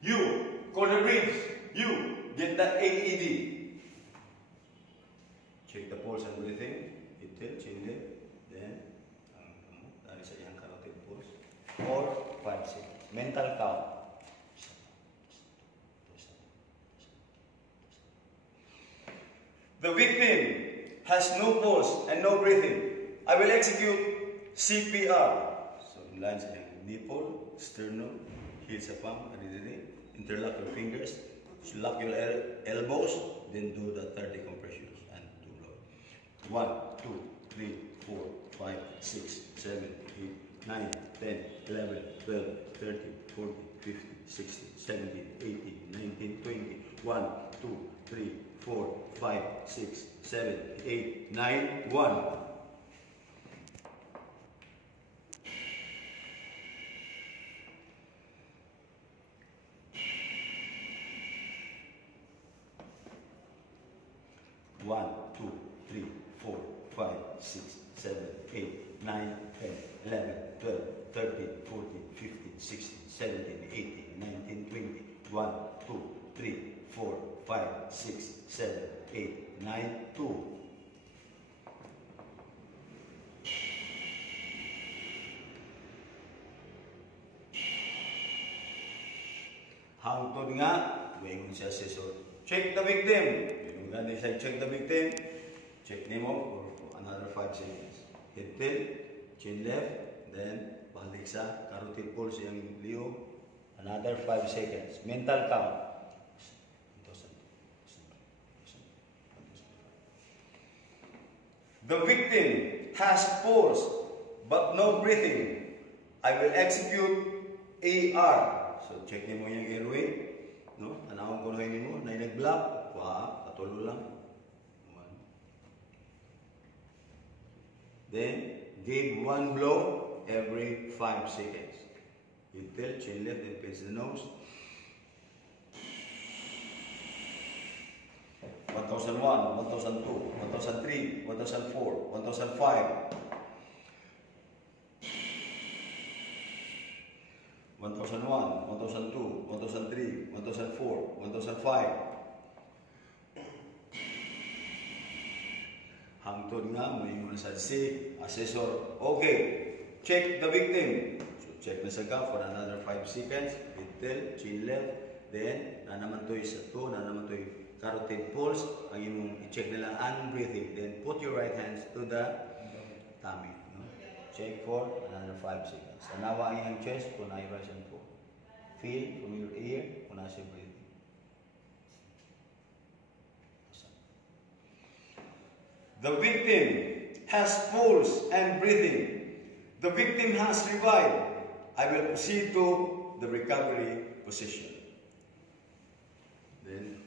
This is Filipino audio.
You. Call the bridge. You. Get the AED. Check the pulse and breathing. Itil, chin lift. Then, dari sa iyang carotid pulse. 4, 5, 6. Mental count. The victim has no pulse and no breathing. I will execute CPR. So, line sa iyang nipple, sternum, heel sa palm, interlock your fingers, lock your elbows, then do the 30 compressions and do blow. 1, 2, 3, 4, 5, 6, 7, 8, 9, 10, 11, 12, 13, 14, 15, 16, 17, 18, 19, 20. 1, 2, 3, 4, 5, 6, 7, 8, 9, 1. One, 2, 3, 4, 5, 6, 7, 8, 9, 10, 11, 12, 13, 14, 15, 16, 17, 18, 19, 20. 1, 2, 3, 4, 5, 6, 7, 8, 9, 2. Hangtod nga, wengon si assessor. Check the victim. Yung gani siya, check the victim. Check nimo for another 5 seconds. Head tilt, chin left, then balik sa carotid pulse yung Leo. Another 5 seconds. Mental count. The victim has pulse but no breathing. I will execute AR. So check nimo yung airway. No? Tanawang ko na mo, na nag-block. Patulo lang. Then, give 1 blow every 5 seconds. You tilt, chin left, then pinch the nose. 1001, 1002, 1003, 1004, 1005. 1001, 1002, 1003, 1004, 1005. Hangtod nga, may mga si assessor. Okay, check the victim. So, check na sa ka for another 5 seconds. Tilt, chin left. Then, na naman to sa 2, na naman to carotid pulse. Ang imong i-check nila ang breathing. Then, put your right hands to the tummy. No? Check for another 5 seconds. Tanawa ang iyong chest kung na-rise and fall. Feel from your ear kung nasa breathing. The victim has pulse and breathing. The victim has revived. I will proceed to the recovery position. Then